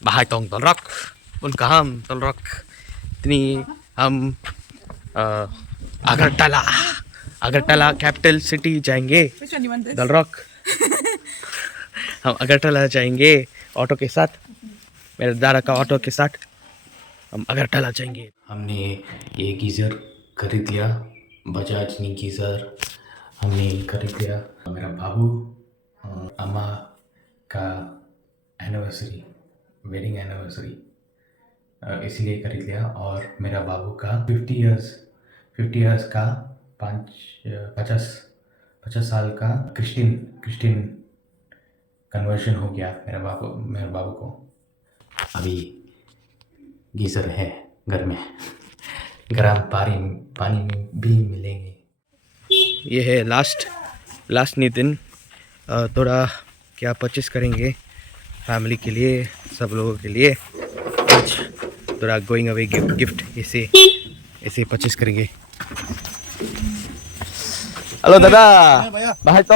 Bahay tong Tolrok, Bunkaham Tolrok. Tini हम Agartala Agartala capital city जाएंगे दलरॉक। हम अगरतला जाएंगे ऑटो के साथ, मेरे दादा का ऑटो के साथ हम अगरतला जाएंगे। हमने ये गीज़र खरीद लिया, बजाज नी गीज़र हमने खरीद लिया। मेरा बाबू अम्मा का एनिवर्सरी, वेडिंग एनिवर्सरी इसलिए खरीद लिया। और मेरा बाबू का 50 इयर्स का 50 साल का क्रिश्चियन कन्वर्शन हो गया मेरे बाबू को। अभी गीज़र है घर में, गर्म पानी भी मिलेंगे। ये है लास्ट दिन थोड़ा क्या परचेस करेंगे फैमिली के लिए, सब लोगों के लिए। आज थोड़ा गोइंग अवे गिफ्ट ऐसे परचेस करेंगे। हेलो दादा, बाहर तो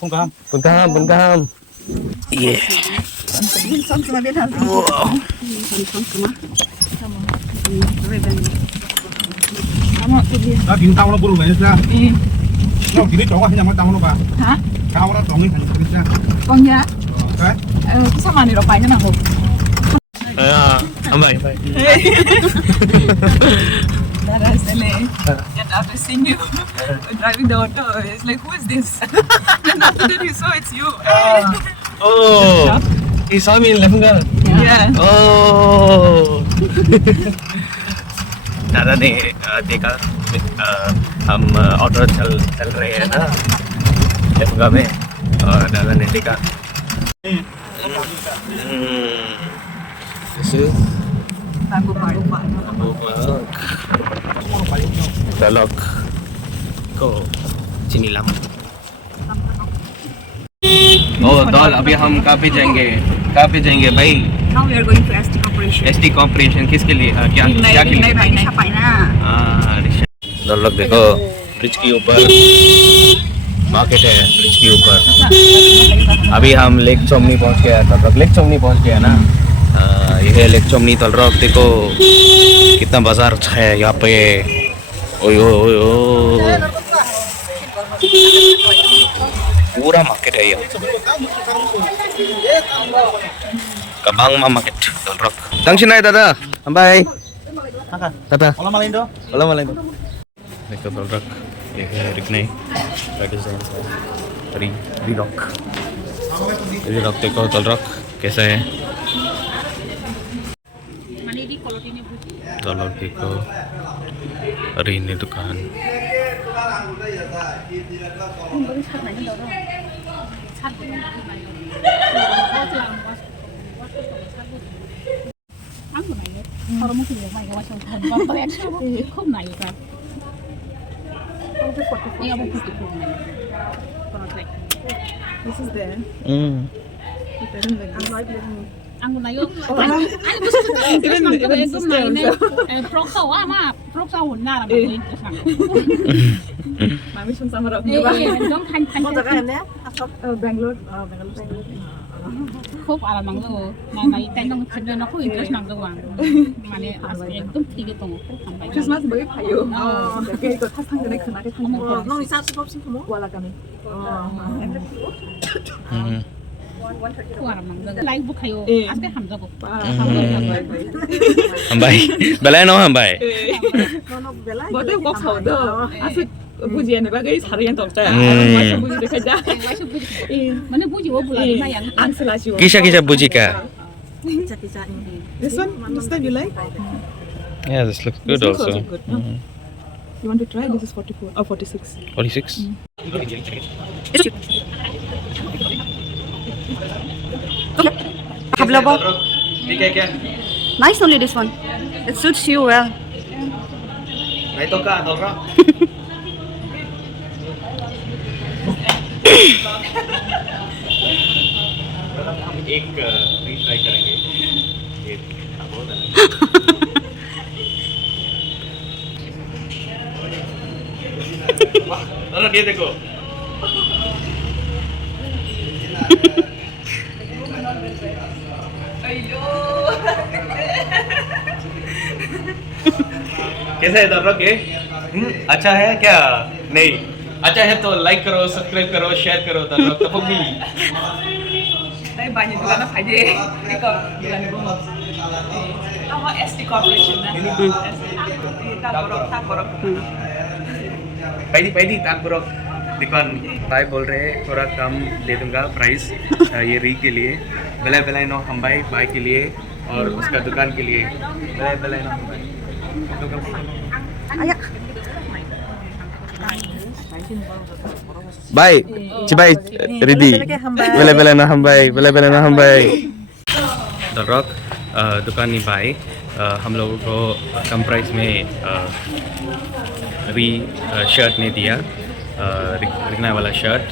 Bunkaham. Yeah. And after seeing you driving the auto, it's like, who is this? And after that, he saw it's you. Oh, he saw me in Lefungal. Yeah. Oh. दादा ने देखा हम auto चल रहे हैं ना लेफुगा में, और दादा ने देखा। Dalok को चीनी लाम। ओ दौल, अभी हम कहाँ पे जाएंगे भाई? Now we are going to ST Corporation. ST corporation किसके लिए? क्या के लिए? दौलक देखो, ब्रिज के ऊपर मार्केट है, ब्रिज के ऊपर। अभी हम लेक चोमनी पहुंच गया था, तब लेक चोमनी पहुंच गया ना। ये है लेक चोमनी तलरॉक। देखो कितना बाजार है यहाँ पे। ओयो पूरा मार्केट है यहाँ, Kabang Market Tolrok. Tangsin na dada. Bye. Tata. Wala malindo. देखो Tolrok, ये है रिकने डिजाइन रीलॉक देखो Tolrok कैसा है। Tolrok देखो, अरे ini दुकान। This is there. Ang na yun. Ay, gusto ko na interest ng gawin ko na yun. Proksaw, proksaw na lang ang interest ng. Mami siyang samara. Don't pan. Bangalore. Khúc à là bằng rồi mà tên đông thật ra nó có interest bằng rồi mà này cũng thì cái tổng không phải Christmas mới phải yêu. Cái có thắt thang cái này khởi cái thang. Nó đi sao shop xin không? Qua là kami. khúc à là bằng rồi lấy bút khayo ăn cái hầm rồi Hầm bay, belai no hầm bay. Bỏ tới bóc sầu đó. Buji này bác ấy xả riêng tổng trái. Masuk buji dekat dah. mana buji wo bulan na yang Ansela siwa. Kisah buji ka. This one, this time you like? Yeah, this looks good This looks also. good, no? You want to try? This is 44 or 46. 46. ठीक है क्या? Nice only this one. It suits you well. नहीं तो क्या Tolrok? हम एक try करेंगे। ये बहुत अलग। ये देखो। कैसा है दर्रक ये? अच्छा है क्या? नहीं अच्छा है तो लाइक करो, सब्सक्राइब करो, शेयर करो दर्रक तपगी. Tapi banyak juga nak aja. Ini kok bukan bohong. Sama SD Corporation ना. Ini tuh. Tak borok. Paidi ताक ब्रोक दुकान भाई बोल रहे हैं थोड़ा कम दे दूंगा प्राइस ये री के लिए बेलाई नो हम भाई के लिए और उसका दुकान के लिए बेलाई नो हम भाई चिबाई रिदी बेलाई नो हम भाई द रॉक दुकान नहीं भाई हम लोगों को कम प्राइस में री शर्ट ने दिया रिकना वाला शर्ट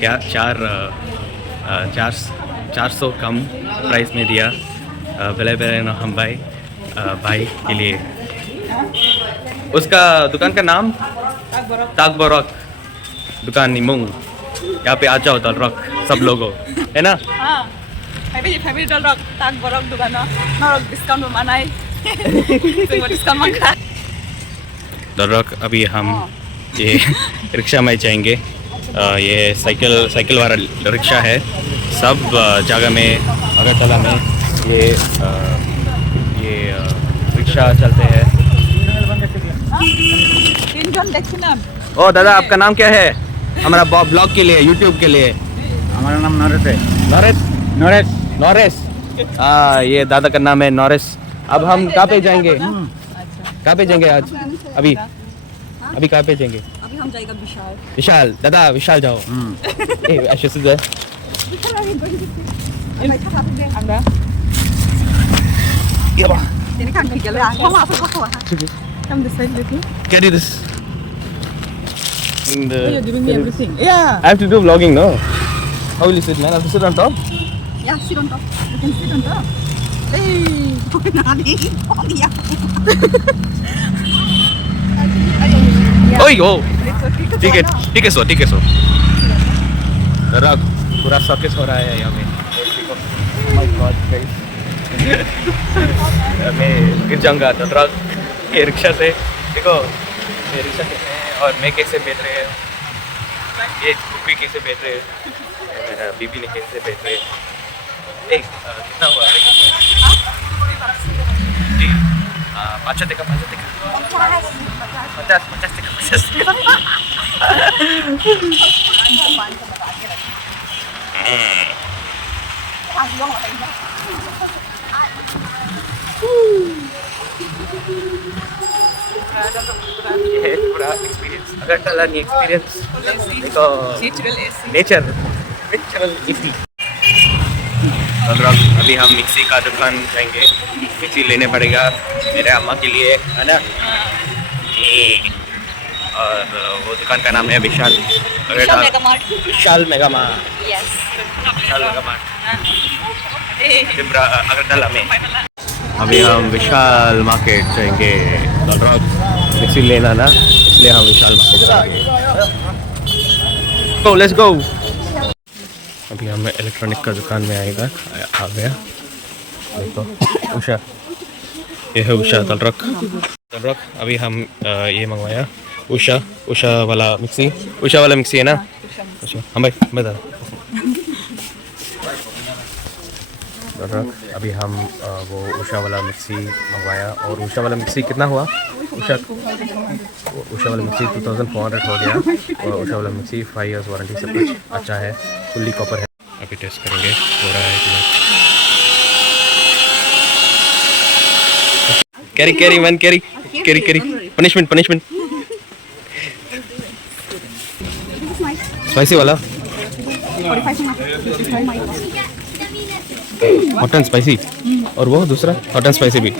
क्या 400 कम प्राइस में दिया बेले ना हम भाई के लिए. उसका दुकान का नाम ताक बोरक दुकान निमुंग. यहाँ पे आ जाओ दल रॉक सब लोगों है ना. हाँ. Happy Dolrok tak borok juga no. Norok diskon bermanai. Tunggu diskon mangka. दर्रक अभी हम ये रिक्शा में जाएंगे. ये साइकिल वाला रिक्शा है. सब जगह में अगरतला में ये रिक्शा चलते हैं. ओ दादा आपका नाम क्या है? हमारा ब्लॉग के लिए यूट्यूब के लिए. हमारा नाम नरेश है. नॉरेस. ये दादा का नाम है नॉरेस. अब हम कहाँ पे जाएंगे? कहाँ पे जाएंगे आज? अभी कहाँ पे जाएंगे? अभी हम जाएगा विशाल. दादा विशाल जाओ. ऐसे से जाए. Anda. ये बा. Ini kan gila. Kamu apa? Come this side with me. Carry this. And, You're giving me everything. Yeah. I have to do vlogging, no? How will you sit, man? I have to sit on top? Yeah, sit on top. You can sit on top. Hey, nani? Oh, yeah. ओए ओ ठीक है सो रख पूरा showcase हो रहा है यहाँ में. माय गॉड गाइस मैं गिर जाऊंगा. तो रख ये रिक्शा से देखो ये रिक्शा कैसे है और मैं कैसे बैठ रहे हैं. ये भी कैसे बैठ रहे हैं. मेरा बीबी ने कैसे बैठ रहे हैं. कितना हुआ? ठीक है. 50 देखा 50 ये पूरा एक्सपीरियंस अगरतला नहीं एक्सपीरियंस देखो नेचुरल एसी. अभी हम मिक्सी का दुकान जाएंगे. मिक्सी लेने पड़ेगा मेरे अम्मा के लिए है ना. और वो दुकान का नाम है विशाल मेगा मार्ट. अगरतला में. अभी हम विशाल मार्केट जाएंगे. मिक्सी लेना ना इसलिए हम विशाल मार्केट जाएंगे. Let's go. अभी हम इलेक्ट्रॉनिक का दुकान में आ गया. देखो उषा ये है उषा दलरक. अभी हम ये मंगवाया उषा वाला मिक्सी है ना. उषा हम भाई बता दलरक. अभी हम वो उषा वाला मिक्सी मंगवाया. और उषा वाला मिक्सी कितना हुआ? उषा वाला मिक्सी 2400 हो गया. और उषा वाला मिक्सी 5 years वारंटी सब कुछ अच्छा है. फुल्ली कॉपर है. अभी टेस्ट करेंगे हो रहा है कि नहीं. Carry man carry punishment spicy वाला हॉट एंड स्पाइसी. और वो दूसरा हॉट एंड स्पाइसी भी.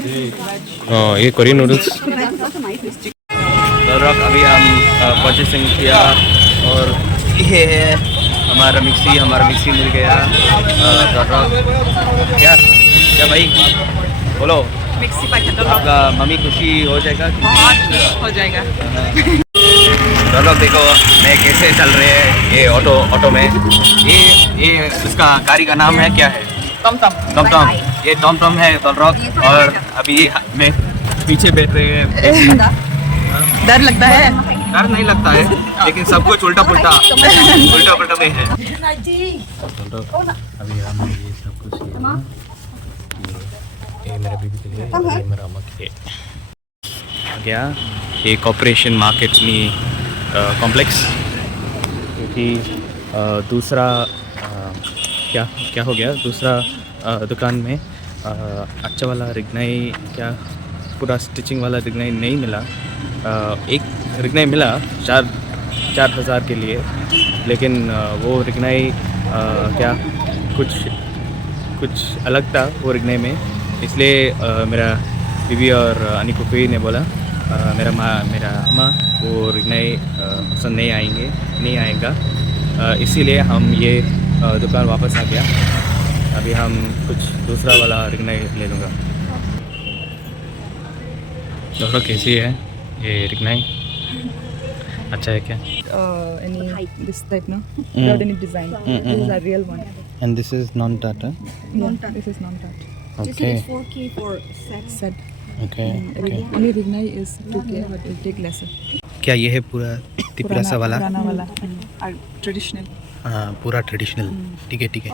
ये कोरियन नूडल्स. अभी हम परचेसिंग किया और ये है हमारा मिक्सी मिल गया. क्या भाई बोलो. Mixi pakai आपका मम्मी खुशी हो जाएगा. बहुत खुश हो जाएगा. लोग देखो मैं कैसे चल रहे हैं ये ऑटो में. ये इसका गाड़ी का नाम है क्या है? टम टम टम टम, ये टम टम है दल रॉक। और अभी मैं पीछे बैठ रहे हैं। डर लगता है डर नहीं लगता है, लेकिन सब कुछ उल्टा पुल्टा में है। अभी हम ये सब कुछ ये मेरे बीबी के लिए, ये मेरा अम्मा के लिए आ गया। ये कॉर्पोरेशन मार्केट कॉम्प्लेक्स, क्योंकि दूसरा क्या क्या हो गया, दूसरा दुकान में अच्छा वाला रिगनाई, क्या पूरा स्टिचिंग वाला रिगनाई नहीं मिला। एक रिगनाई मिला 4,000 के लिए, लेकिन वो रिगनाई क्या कुछ अलग था वो रिगनाई में। इसलिए मेरा बीबी और अनी कुकई ने बोला मेरा अम्मा वो रिगनाई पसंद नहीं आएगा, इसीलिए हम ये दुकान वापस आ गया। अभी हम कुछ दूसरा वाला रिगनाई ले लूँगा। दोनों कैसी है ये रिगनाई, अच्छा है क्या? any this type no without any design. This is a real one. And this is non-tata. This is non-touch. Okay. 4K for Set. Okay. Only Rignai is 2K, but it'll take lesser. क्या ये है पूरा तिपरासा वाला? पुराना वाला traditional. हाँ, पूरा traditional. ठीक है ठीक है।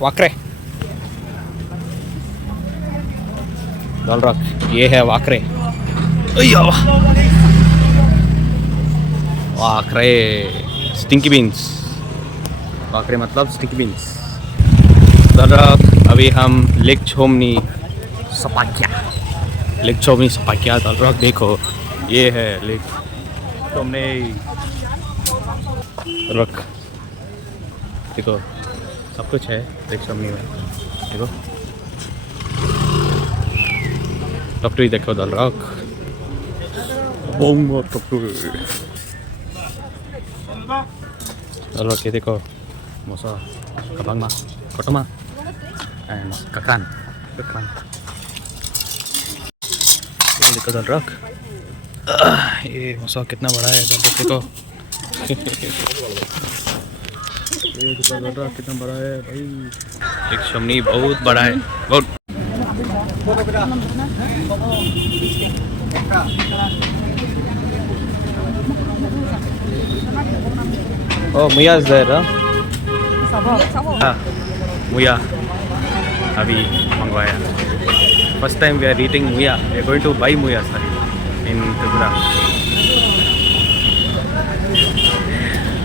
वाकरे डॉल रॉक, ये है वाकरे। वाकरे स्टिंकी बीन्स, वाकरे मतलब स्टिंकी बीन्स। डॉल रॉक, अभी हम लेक छोमनी सपाकिया डॉल रॉक देखो, ये है लेक छोमनी रॉक। देखो सब कुछ है लेक छोमनी में, देखो टॉपटरी देखो डॉल रॉक। टॉपटरी डॉल रॉक, ये देखो मोसा कबांगमा कोटमा एंड ककान। ये देखो डॉल रॉक, ये मोसा कितना बड़ा है डॉल रॉक, देखो। ये डॉल रॉक कितना बड़ा है भाई, लेक छोमनी बहुत बड़ा है, बहुत। Oh, Muya is there, huh? हाँ, Muya अभी मंगवाया। First time we are eating Muya. We are going to buy Muya in Tripura.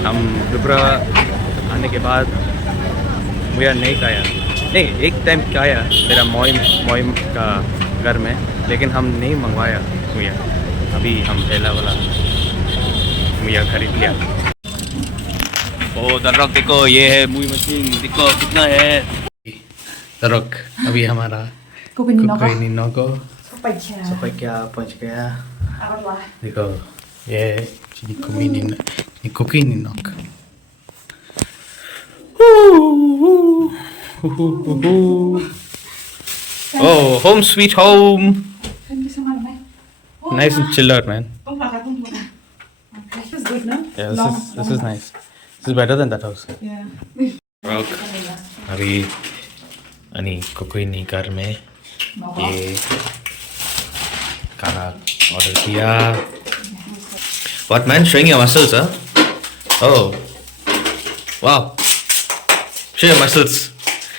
हम त्रिपुरा आने के बाद Muya नहीं खाया, नहीं एक टाइम खाया मेरा मोइम का घर में, लेकिन हम नहीं मंगवाया Muya। अभी हम पहला वाला Muya खरीद लिया। ओ डॉल रॉक देखो, ये है मुई मशीन, देखो कितना है डॉल रॉक। अभी हमारा कोई नोको सपाइक्या पहुंच गया। देखो ये कुकी नोक। Oh, home sweet home. Nice and chill out, man. This is good, no? Yeah, this is nice. This is better than that house. Yeah. Rock. अभी अनि कोई नहीं घर में ये खाना ऑर्डर किया। What man? Showing your muscles, huh? Oh, wow! Show your muscles.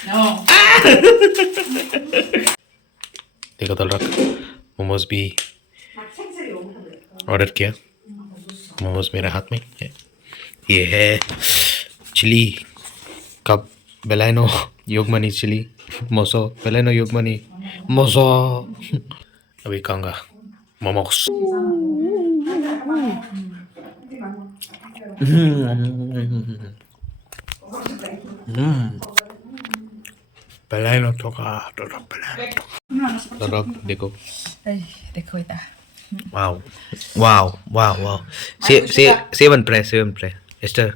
No. देखो तो रख, मोमोज भी ऑर्डर किया। मोमोज मेरे हाथ में है। ये है चिली कब बेलाइनो योगमनी चिली मोसो बेलाइनो योगमनी मोसो। अभी खाऊंगा मोमोस। बेलाइनो तो का तो देखो देखो इधर। wow wow say one prayer Esther.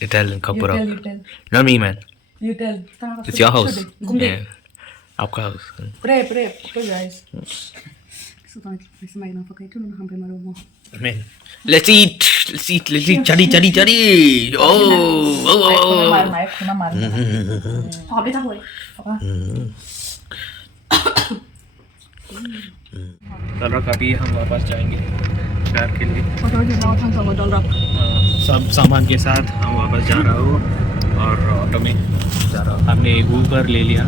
Italian couple. You tell. Not me, man. You tell. It's your house. Yeah. आपका Close your eyes. Sudah, masih main apa kayak itu nung hampir malu mau. Amen. Let's eat. Cari. Mai kuna mar. Apa itu boy? Dull rock अभी हम वापस जाएंगे घर के लिए Foto aja mau tang sama dollar. सब सामान के साथ हम वापस जा रहा हूँ और ऑटो में जा रहा हूँ हमने ऊबर ले लिया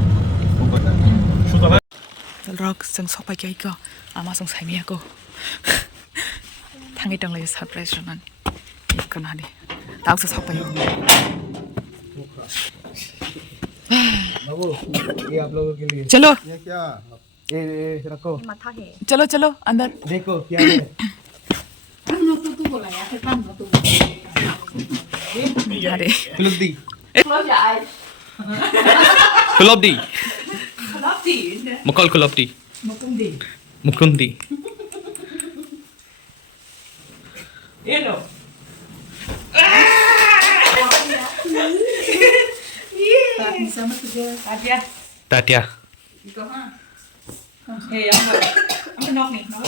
럭 성서밖에 이거 아마존 삶이야고 당이덩어리 서프라이즈는 이건 하네 나우스 섞어요 ये आप लोगों के लिए चलो ये क्या ये रखो चलो चलो अंदर देखो क्या है Ano to bola ya? Ano to? अरे कुलब्दी Close your eyes कुलब्दी Lofty Mukul कुलब्दी Mukundi Mukundi Yellow Sama juga. Adia Tatiya Ito ha Eh, ang knock nih, knock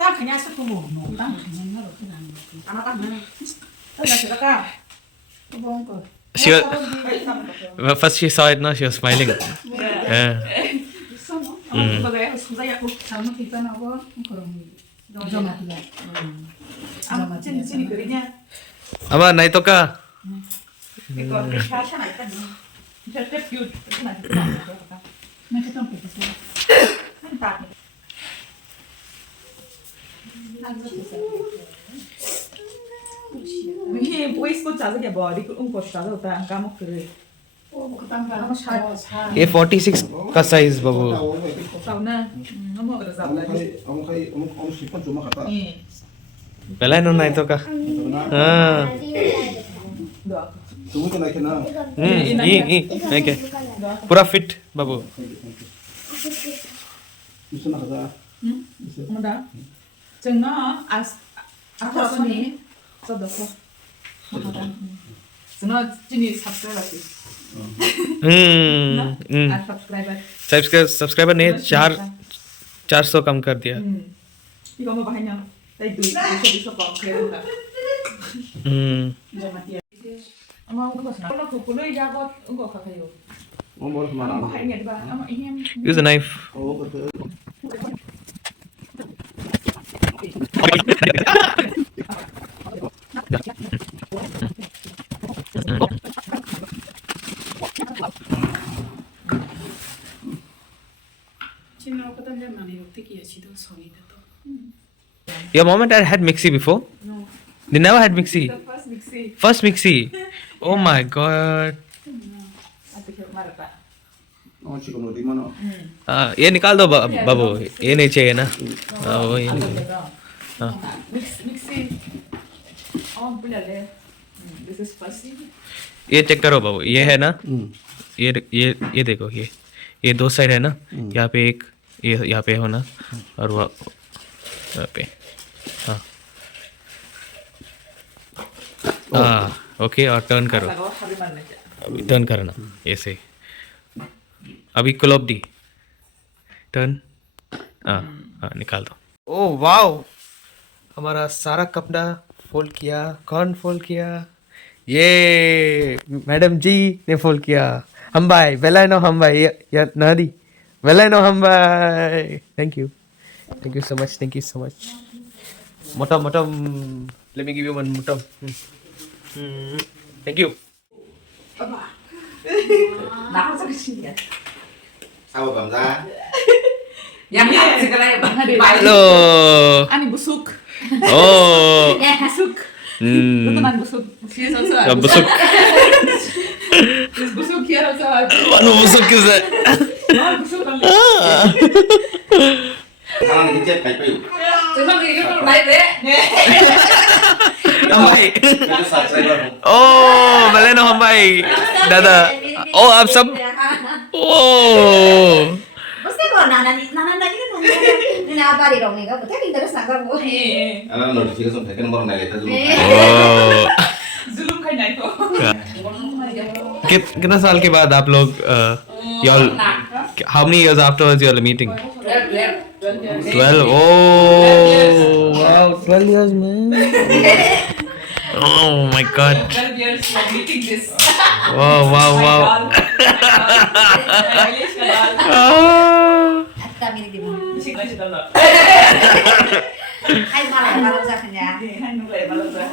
Tak kayaknya aku mau tang dengan malu tuh nang. Anak kan Udah sudah kah? Bongko. she was, first she saw it now she was smiling yeah. Bagay ako, susay ako. Sama kita nawa kurang. Jom mati ya. Ang sini kerja. अमा नहीं तो का Ito, kasha na ito. Just cute. Ito na. Macam tu kita sih. Ang taki. Hindi, waistcoat चालू क्या body को उनको चालू होता है काम करे Oh, ketangga. Sa. ये 46 का साइज बाबू साउ ना हम हो रहा Ông sipon cuma kata. है पहला नो नहीं तो का हाँ दो Tunggu kena kena. ये ओके पूरा फिट बाबू Bisa nak kata. मुदा चंगा as apa ni सब देखो सुनो जिनी सब्सक्राइब आती आज सब्सक्राइबर सब्सक्राइबर ने 400 कम कर दिया 이거 뭐 bahanya tadi bisa kok kira Jom mati ya. ama udah sana kalau aku kulo jago enggak kakayo Mau baru kemana? ama bahaya di bawah ama ini use a knife Oh betul. Cina aku tak jangan ni waktu kia cido Sony tu. your mom and dad had mixie before no they never had mixie the first mixi first mixie oh my god aku coba marah Oh cikgu di mana? ये निकाल दो बाबू ये नहीं चाहिए ना वो ये mixi oh boleh le this is spicy ये चेक करो बाबू ये है ना ये देखो ये दो साइड है ना यहाँ पे एक ये यहाँ पे हो ना और वहाँ यहाँ पे हाँ हाँ ओके और टर्न करो Kalau hari mana aja अभी टर्न करना ऐसे अभी क्लोब दी टर्न हाँ हाँ निकाल दो ओ वाओ हमारा सारा कपड़ा फोल्ड किया कौन फोल्ड किया ये मैडम जी ने फोल्ड किया हम भाई वेलाइनो हम भाई या नादी वेलाइनो हम भाई thank you so much motom let me give you one motom thank you 나가서 그치냐 Sao cảm giác? yang segala banget hello ani busuk oh busuk hmm teman busuk sih ya busuk busuk kira sa mana busuk is that busuk kan Sekarang dicet kayak piu. Cuma ini kan lain deh Itu subscriber. oh Valeno हम भाई दादा oh आप सब oh Pasti kok nana lagi kan nunggu apa di dong nih kau betul interest nggak bu? Karena notifikasi tekan baru naik itu dulu. oh zulum kan naik kok कितना साल के बाद आप लोग y'all How many years afterwards you are meeting? 12. Oh, wow, 12 years, man. Oh my God. 12 years for meeting this. Wow, wow, My wow. doll. My English ka doll. Ah. Atta miri di mo. Bisik na si doll. Ay malay malam sa kanya. Hindi, ano ba, malam ba?